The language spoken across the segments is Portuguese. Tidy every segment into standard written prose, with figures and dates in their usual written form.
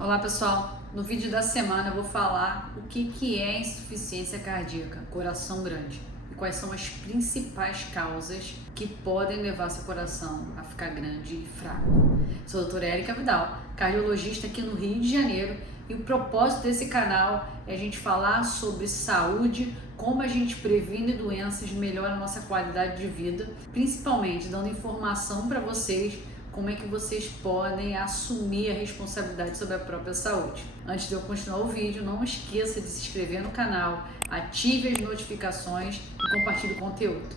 Olá pessoal, no vídeo da semana eu vou falar o que é insuficiência cardíaca, coração grande, e quais são as principais causas que podem levar seu coração a ficar grande e fraco. Sou a doutora Érica Vidal, cardiologista aqui no Rio de Janeiro, e o propósito desse canal é a gente falar sobre saúde, como a gente previne doenças, melhora a nossa qualidade de vida, principalmente dando informação para vocês como é que vocês podem assumir a responsabilidade sobre a própria saúde. Antes de eu continuar o vídeo, não esqueça de se inscrever no canal, ative as notificações e compartilhe o conteúdo.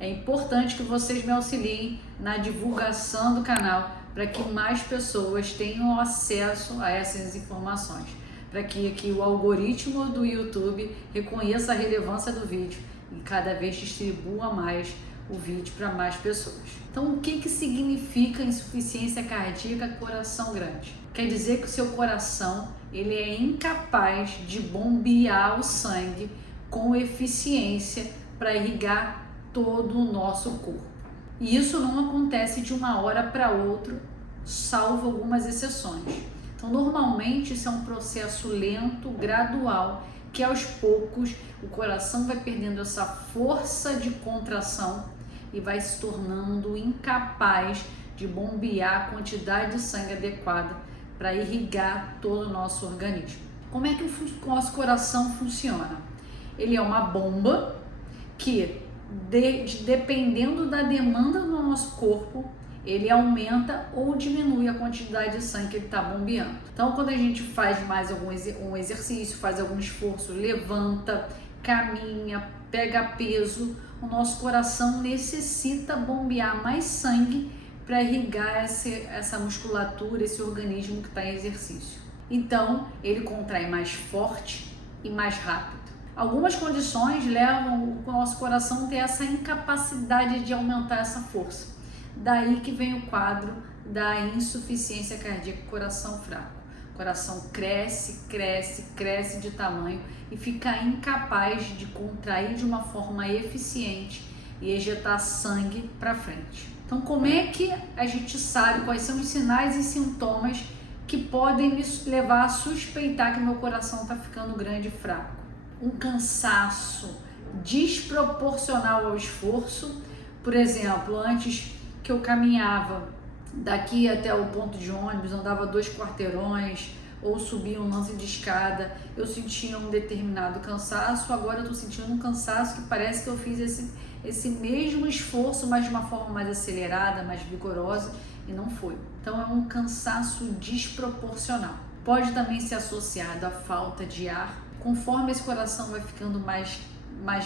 É importante que vocês me auxiliem na divulgação do canal para que mais pessoas tenham acesso a essas informações, para que aqui o algoritmo do YouTube reconheça a relevância do vídeo e cada vez distribua mais o vídeo para mais pessoas. Então, o que significa insuficiência cardíaca coração grande? Quer dizer que o seu coração ele é incapaz de bombear o sangue com eficiência para irrigar todo o nosso corpo. E isso não acontece de uma hora para outra, salvo algumas exceções. Então, normalmente isso é um processo lento, gradual, que aos poucos o coração vai perdendo essa força de contração e vai se tornando incapaz de bombear a quantidade de sangue adequada para irrigar todo o nosso organismo. Como é que o nosso coração funciona? Ele é uma bomba que, dependendo da demanda do nosso corpo, ele aumenta ou diminui a quantidade de sangue que ele está bombeando. Então, quando a gente faz mais um exercício, faz algum esforço, levanta, caminha, pega peso, o nosso coração necessita bombear mais sangue para irrigar essa musculatura, esse organismo que está em exercício. Então, ele contrai mais forte e mais rápido. Algumas condições levam o nosso coração a ter essa incapacidade de aumentar essa força. Daí que vem o quadro da insuficiência cardíaca, coração fraco. O coração cresce de tamanho e fica incapaz de contrair de uma forma eficiente e ejetar sangue para frente. Então, como é que a gente sabe quais são os sinais e sintomas que podem me levar a suspeitar que meu coração está ficando grande e fraco? Um cansaço desproporcional ao esforço. Por exemplo, antes que eu caminhava daqui até o ponto de ônibus, andava 2 quarteirões ou subia um lance de escada, eu sentia um determinado cansaço. Agora eu estou sentindo um cansaço que parece que eu fiz esse mesmo esforço, mas de uma forma mais acelerada, mais vigorosa, e não foi. Então é um cansaço desproporcional. Pode também ser associado à falta de ar. Conforme esse coração vai ficando mais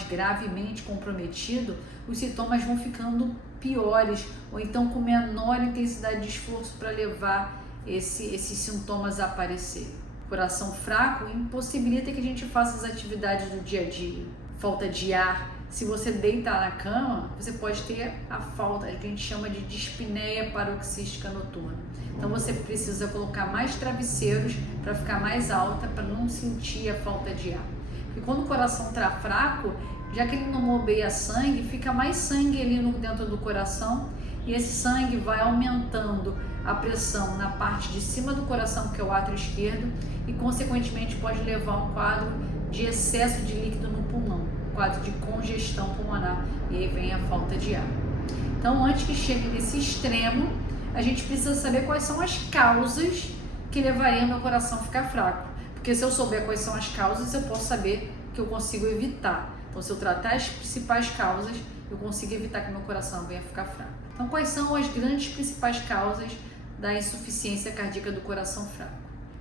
gravemente comprometido, os sintomas vão ficando piores, ou então com menor intensidade de esforço para levar esses sintomas a aparecer. Coração fraco impossibilita que a gente faça as atividades do dia a dia. Falta de ar. Se você deitar na cama, você pode ter a falta, que a gente chama de dispneia paroxística noturna. Então você precisa colocar mais travesseiros para ficar mais alta, para não sentir a falta de ar. Porque quando o coração está fraco, já que ele não bombeia sangue, fica mais sangue ali dentro do coração, e esse sangue vai aumentando a pressão na parte de cima do coração, que é o átrio esquerdo, e consequentemente pode levar a um quadro de excesso de líquido no pulmão, um quadro de congestão pulmonar, e aí vem a falta de ar. Então, antes que chegue nesse extremo, a gente precisa saber quais são as causas que levariam meu coração a ficar fraco. Porque se eu souber quais são as causas, eu posso saber que eu consigo evitar. Então, se eu tratar as principais causas, eu consigo evitar que meu coração venha a ficar fraco. Então, quais são as grandes principais causas da insuficiência cardíaca do coração fraco?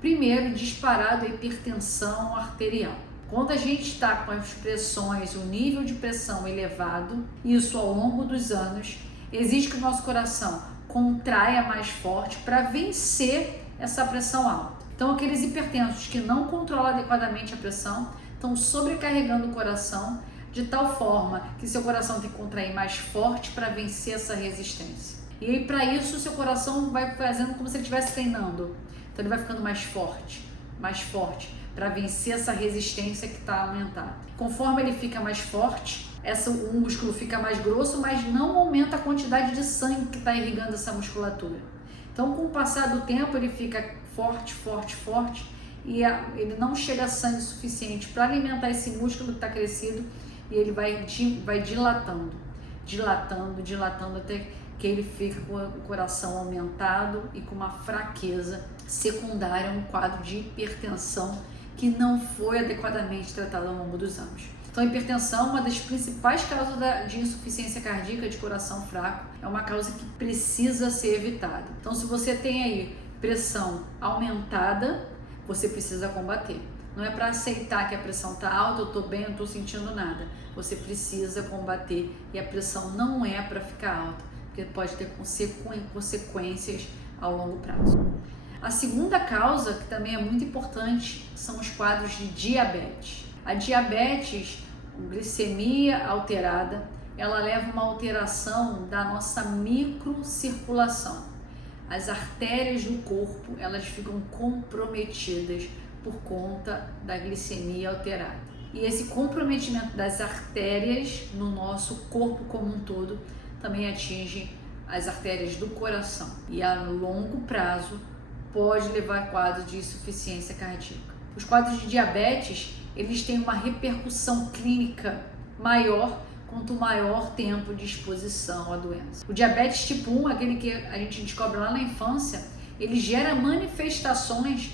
Primeiro, disparado, a hipertensão arterial. Quando a gente está com as pressões, o nível de pressão elevado, isso ao longo dos anos, exige que o nosso coração contraia mais forte para vencer essa pressão alta. Então, aqueles hipertensos que não controlam adequadamente a pressão estão sobrecarregando o coração de tal forma que seu coração tem que contrair mais forte para vencer essa resistência. E aí, para isso, o seu coração vai fazendo como se ele estivesse treinando. Então, ele vai ficando mais forte, para vencer essa resistência que está aumentada. Conforme ele fica mais forte, o músculo fica mais grosso, mas não aumenta a quantidade de sangue que está irrigando essa musculatura. Então, com o passar do tempo, ele fica forte, forte, forte, e ele não chega a sangue suficiente para alimentar esse músculo que está crescido, e ele vai dilatando, dilatando, dilatando, até que ele fica com o coração aumentado e com uma fraqueza secundária, um quadro de hipertensão que não foi adequadamente tratado ao longo dos anos. Então, a hipertensão é uma das principais causas de insuficiência cardíaca de coração fraco, é uma causa que precisa ser evitada. Então, se você tem aí pressão aumentada, você precisa combater. Não é para aceitar que a pressão está alta, eu estou bem, eu não estou sentindo nada. Você precisa combater, e a pressão não é para ficar alta, porque pode ter consequências ao longo prazo. A segunda causa, que também é muito importante, são os quadros de diabetes. A diabetes, glicemia alterada, ela leva a uma alteração da nossa microcirculação. As artérias do corpo, elas ficam comprometidas por conta da glicemia alterada. E esse comprometimento das artérias no nosso corpo como um todo também atinge as artérias do coração. E a longo prazo pode levar a quadro de insuficiência cardíaca. Os quadros de diabetes, eles têm uma repercussão clínica maior quanto maior tempo de exposição à doença. O diabetes tipo 1, aquele que a gente descobre lá na infância, ele gera manifestações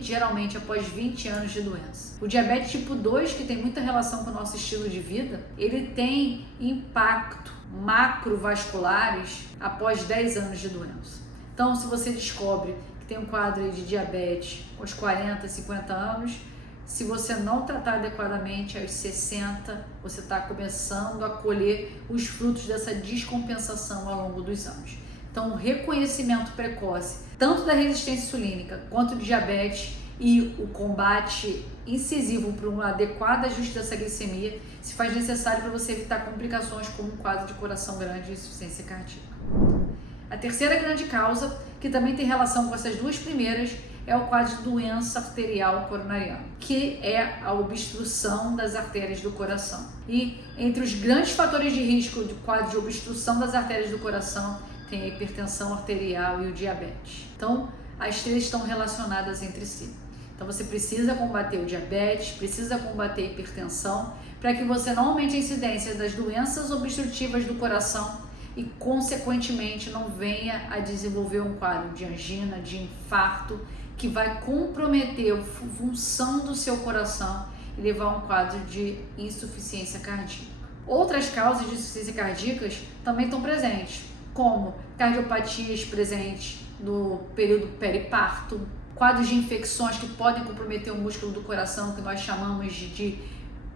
geralmente após 20 anos de doença. O diabetes tipo 2, que tem muita relação com o nosso estilo de vida, ele tem impacto macrovasculares após 10 anos de doença. Então, se você descobre que tem um quadro aí de diabetes aos 40, 50 anos, se você não tratar adequadamente aos 60, você está começando a colher os frutos dessa descompensação ao longo dos anos. Então, o reconhecimento precoce, tanto da resistência insulínica quanto do diabetes, e o combate incisivo para um adequado ajuste dessa glicemia se faz necessário para você evitar complicações como um quadro de coração grande e insuficiência cardíaca. A terceira grande causa, que também tem relação com essas duas primeiras, é o quadro de doença arterial coronariana, que é a obstrução das artérias do coração. E entre os grandes fatores de risco do quadro de obstrução das artérias do coração tem a hipertensão arterial e o diabetes. Então, as três estão relacionadas entre si. Então, você precisa combater o diabetes, precisa combater a hipertensão, para que você não aumente a incidência das doenças obstrutivas do coração e, consequentemente, não venha a desenvolver um quadro de angina, de infarto, que vai comprometer a função do seu coração e levar a um quadro de insuficiência cardíaca. Outras causas de insuficiência cardíaca também estão presentes, como cardiopatias presentes no período periparto, quadros de infecções que podem comprometer o músculo do coração, que nós chamamos de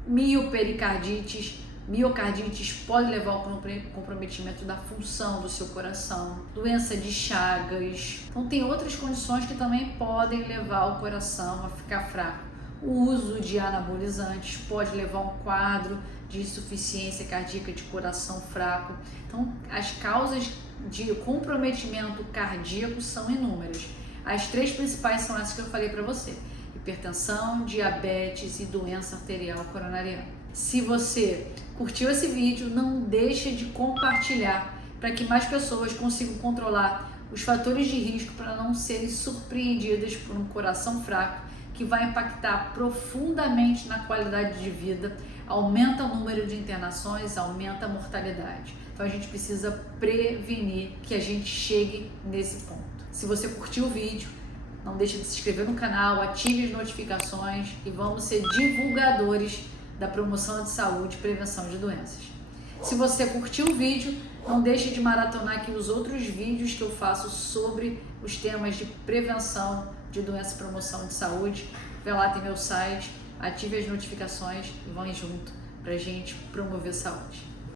miopericardites. Miocardites pode levar ao comprometimento da função do seu coração, doença de Chagas. Então, tem outras condições que também podem levar o coração a ficar fraco. O uso de anabolizantes pode levar a um quadro de insuficiência cardíaca de coração fraco. Então, as causas de comprometimento cardíaco são inúmeras. As três principais são essas que eu falei para você: hipertensão, diabetes e doença arterial coronariana. Se você curtiu esse vídeo, não deixe de compartilhar para que mais pessoas consigam controlar os fatores de risco para não serem surpreendidas por um coração fraco, que vai impactar profundamente na qualidade de vida, aumenta o número de internações, aumenta a mortalidade. Então, a gente precisa prevenir que a gente chegue nesse ponto. Se você curtiu o vídeo, não deixe de se inscrever no canal, ative as notificações e vamos ser divulgadores da promoção de saúde e prevenção de doenças. Se você curtiu o vídeo, não deixe de maratonar aqui os outros vídeos que eu faço sobre os temas de prevenção de doença e promoção de saúde. Vai lá, tem meu site, ative as notificações e vão junto pra gente promover saúde.